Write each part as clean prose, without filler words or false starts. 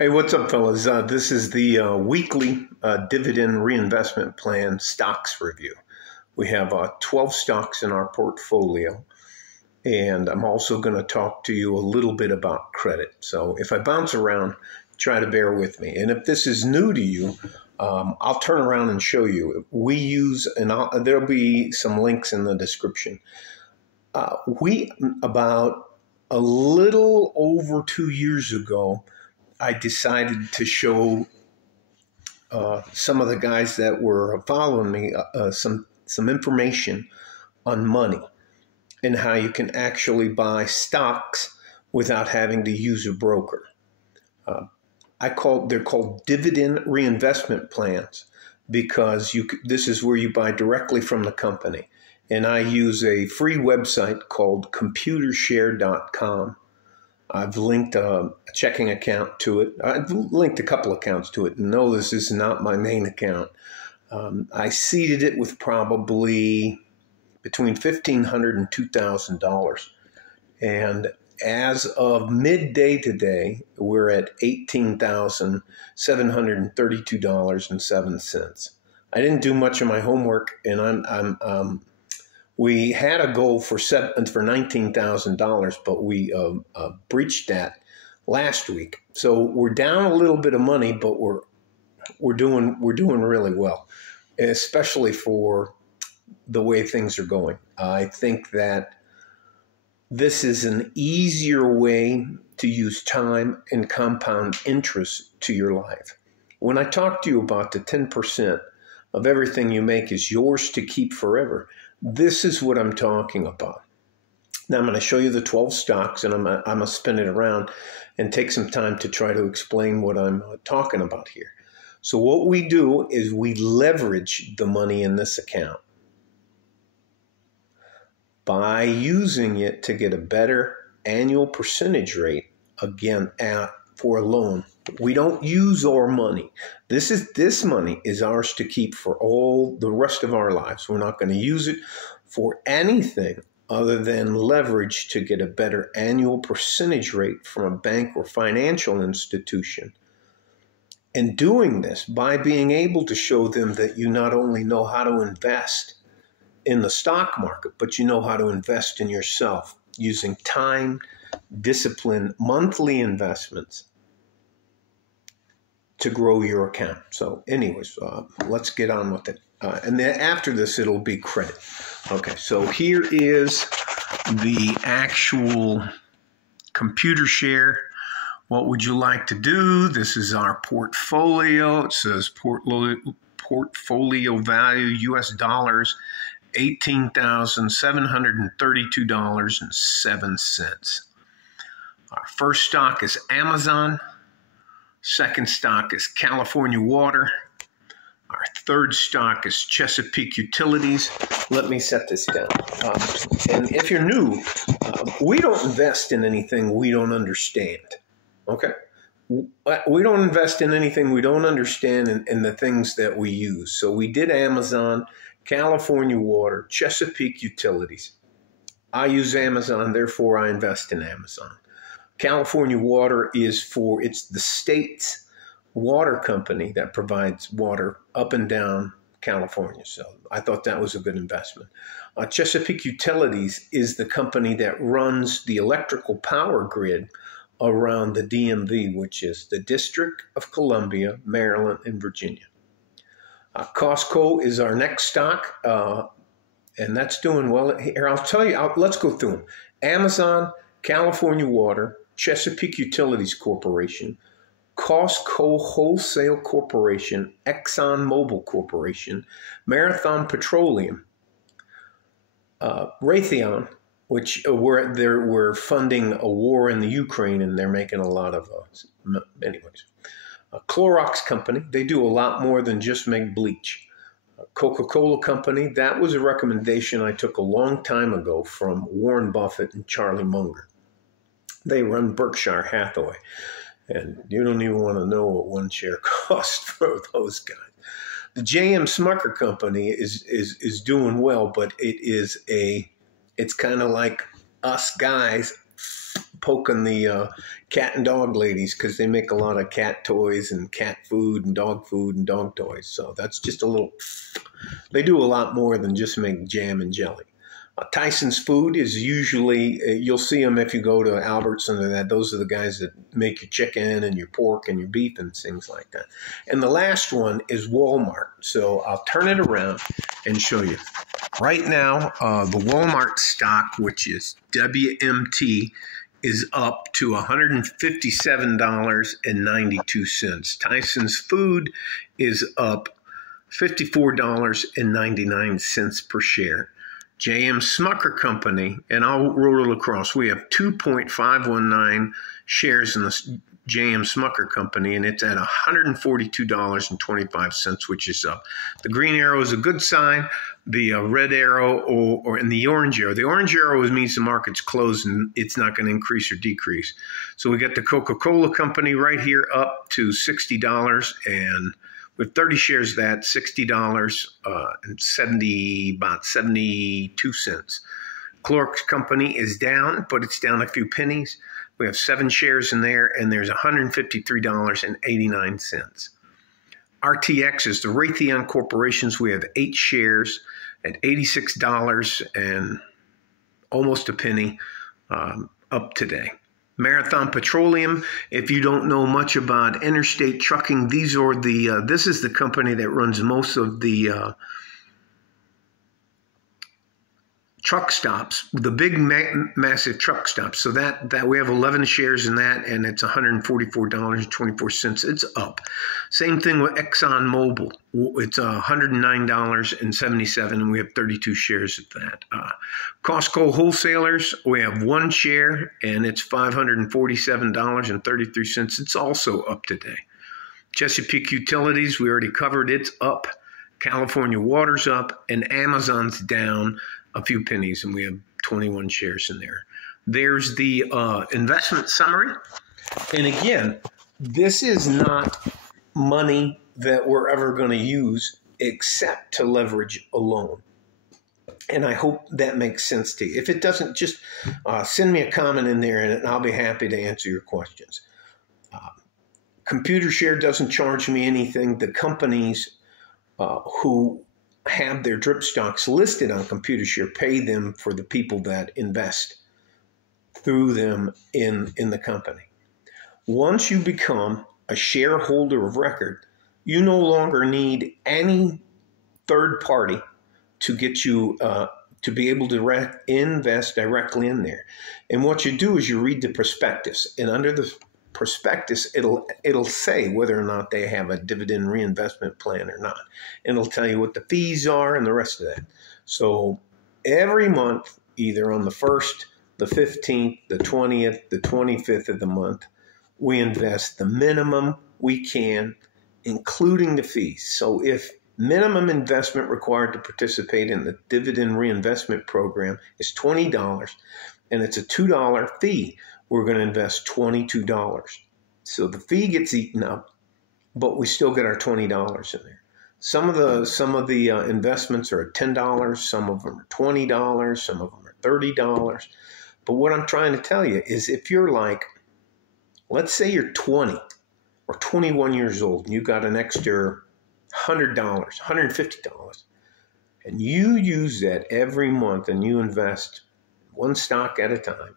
Hey, what's up, fellas? This is the weekly dividend reinvestment plan stocks review. We have 12 stocks in our portfolio, and I'm also going to talk to you a little bit about credit. So if I bounce around, try to bear with me. And if this is new to you, I'll turn around and show you. We use, and there'll be some links in the description. About a little over 2 years ago, I decided to show some of the guys that were following me some information on money and how you can actually buy stocks without having to use a broker. They're called dividend reinvestment plans because this is where you buy directly from the company. And I use a free website called computershare.com. I've linked a checking account to it. I've linked a couple accounts to it. No, this is not my main account. I seeded it with probably between $1,500 and $2,000. And as of midday today, we're at $18,732.07. I didn't do much of my homework, and we had a goal for $19,000, but we breached that last week. So we're down a little bit of money, but we're doing really well, especially for the way things are going. I think that this is an easier way to use time and compound interest to your life. When I talk to you about the 10% of everything you make is yours to keep forever, this is what I'm talking about. Now I'm going to show you the 12 stocks, and I'm going to spin it around and take some time to try to explain what I'm talking about here. So what we do is we leverage the money in this account by using it to get a better annual percentage rate, again, for a loan. We don't use our money. This money is ours to keep for all the rest of our lives. We're not going to use it for anything other than leverage to get a better annual percentage rate from a bank or financial institution. And doing this by being able to show them that you not only know how to invest in the stock market, but you know how to invest in yourself using time, discipline, monthly investments to grow your account. So anyways, let's get on with it. And then after this, it'll be credit. Okay, so here is the actual computer share. What would you like to do? This is our portfolio. It says portfolio value, US dollars, $18,732.07. Our first stock is Amazon. Second stock is California Water. Our third stock is Chesapeake Utilities. Let me set this down. And if you're new, we don't invest in anything we don't understand. Okay? We don't invest in anything we don't understand in the things that we use. So we did Amazon, California Water, Chesapeake Utilities. I use Amazon, therefore I invest in Amazon. California Water it's the state's water company that provides water up and down California. So I thought that was a good investment. Chesapeake Utilities is the company that runs the electrical power grid around the DMV, which is the District of Columbia, Maryland, and Virginia. Costco is our next stock, and that's doing well. Here, I'll tell you, let's go through them. Amazon, California Water, Chesapeake Utilities Corporation, Costco Wholesale Corporation, ExxonMobil Corporation, Marathon Petroleum, Raytheon, which we're funding a war in the Ukraine, and they're making a lot of, anyways. Clorox Company, they do a lot more than just make bleach. Coca-Cola Company, that was a recommendation I took a long time ago from Warren Buffett and Charlie Munger. They run Berkshire Hathaway, and you don't even want to know what one share costs for those guys. The J.M. Smucker Company is doing well, but it's kind of like us guys poking the cat and dog ladies because they make a lot of cat toys and cat food and dog toys. So that's just a little, they do a lot more than just make jam and jelly. Tyson's Food is usually, you'll see them if you go to Albertson or that. Those are the guys that make your chicken and your pork and your beef and things like that. And the last one is Walmart. So I'll turn it around and show you. Right now, the Walmart stock, which is WMT, is up to $157.92. Tyson's Food is up $54.99 per share. J.M. Smucker Company, and I'll roll it across. We have 2.519 shares in the J.M. Smucker Company, and it's at $142.25, which is up. The green arrow is a good sign. The red arrow and the orange arrow. The orange arrow means the market's closed and it's not going to increase or decrease. So we got the Coca-Cola Company right here up to $60, and with 30 shares of that, $60 and about 72 cents. Clorox Company is down, but it's down a few pennies. We have 7 shares in there, and there's $153.89. RTX is the Raytheon Corporations. We have 8 shares at $86 and almost a penny up today. Marathon Petroleum, if you don't know much about interstate trucking, this is the company that runs most of the truck stops, the big massive truck stops. So that we have 11 shares in that, and it's $144.24. It's up. Same thing with ExxonMobil. It's $109.77, and we have 32 shares of that. Costco Wholesalers, we have 1 share, and it's $547.33. It's also up today. Chesapeake Utilities, we already covered. It's up. California Water's up, and Amazon's down a few pennies, and we have 21 shares in there. There's the investment summary. And again, this is not money that we're ever going to use except to leverage a loan. And I hope that makes sense to you. If it doesn't, just send me a comment in there, and I'll be happy to answer your questions. ComputerShare doesn't charge me anything. The companies who have their drip stocks listed on ComputerShare pay them for the people that invest through them in the company. Once you become a shareholder of record, you no longer need any third party to get you to be able to invest directly in there. And what you do is you read the prospectus, and under the prospectus, it'll say whether or not they have a dividend reinvestment plan or not. And it'll tell you what the fees are and the rest of that. So every month, either on the 1st, the 15th, the 20th, the 25th of the month, we invest the minimum we can, including the fees. So if minimum investment required to participate in the dividend reinvestment program is $20, and it's a $2 fee, we're going to invest $22. So the fee gets eaten up, but we still get our $20 in there. Some of the investments are at $10, some of them are $20, some of them are $30. But what I'm trying to tell you is, if you're like, let's say you're 20 or 21 years old, and you got an extra $100, $150, and you use that every month, and you invest one stock at a time,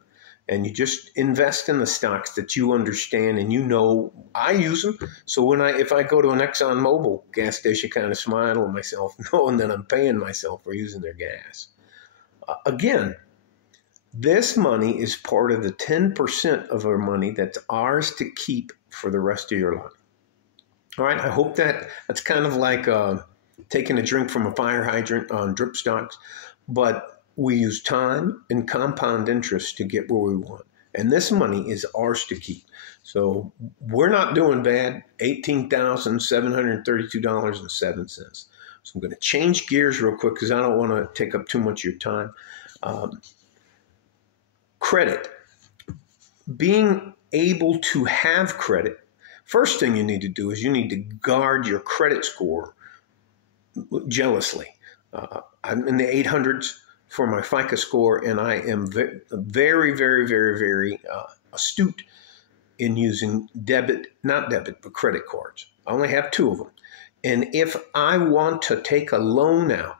and you just invest in the stocks that you understand and you know. I use them. So if I go to an ExxonMobil gas station, kind of smile at myself, knowing that I'm paying myself for using their gas. Again, this money is part of the 10% of our money that's ours to keep for the rest of your life. All right, I hope that's kind of like taking a drink from a fire hydrant on drip stocks, but we use time and compound interest to get where we want. And this money is ours to keep. So we're not doing bad. $18,732.07. So I'm going to change gears real quick because I don't want to take up too much of your time. Credit. Being able to have credit. First thing you need to do is you need to guard your credit score jealously. I'm in the 800s. for my FICO score, and I am very astute in using not debit, but credit cards. I only have 2 of them. And if I want to take a loan out,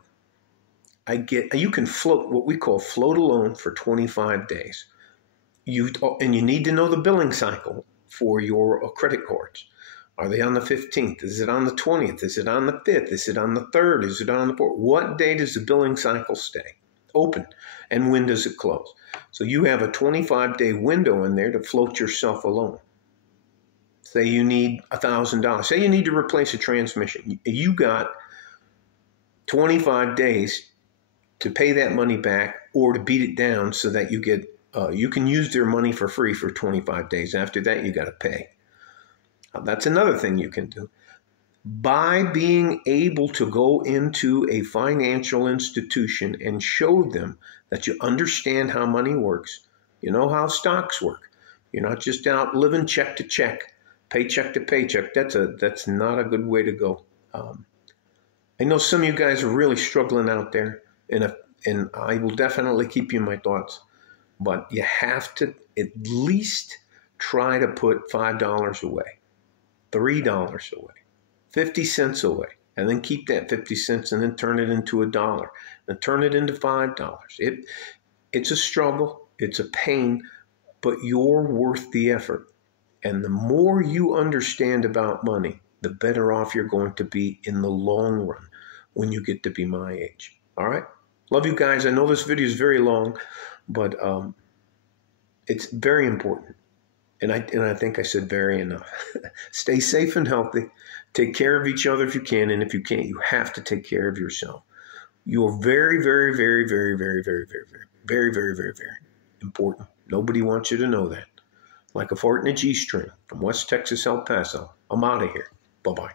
you can float, what we call float a loan for 25 days. And you need to know the billing cycle for your credit cards. Are they on the 15th? Is it on the 20th? Is it on the 5th? Is it on the 3rd? Is it on the 4th? What day does the billing cycle stay open? And when does it close? So you have a 25-day window in there to float yourself a loan. Say you need $1,000. Say you need to replace a transmission. You got 25 days to pay that money back or to beat it down so that you get you can use their money for free for 25 days. After that, you got to pay. That's another thing you can do. By being able to go into a financial institution and show them that you understand how money works, you know how stocks work. You're not just out living check to check, paycheck to paycheck. That's not a good way to go. I know some of you guys are really struggling out there, and I will definitely keep you in my thoughts. But you have to at least try to put $5 away, $3 away, 50 cents away, and then keep that 50 cents and then turn it into $1 and turn it into $5. It's a struggle. It's a pain, but you're worth the effort. And the more you understand about money, the better off you're going to be in the long run when you get to be my age. All right? Love you guys. I know this video is very long, but it's very important. And I think I said very enough. Stay safe and healthy. Take care of each other if you can. And if you can't, you have to take care of yourself. You're very important. Nobody wants you to know that. Like a fart in a G string from West Texas, El Paso. I'm out of here. Bye-bye.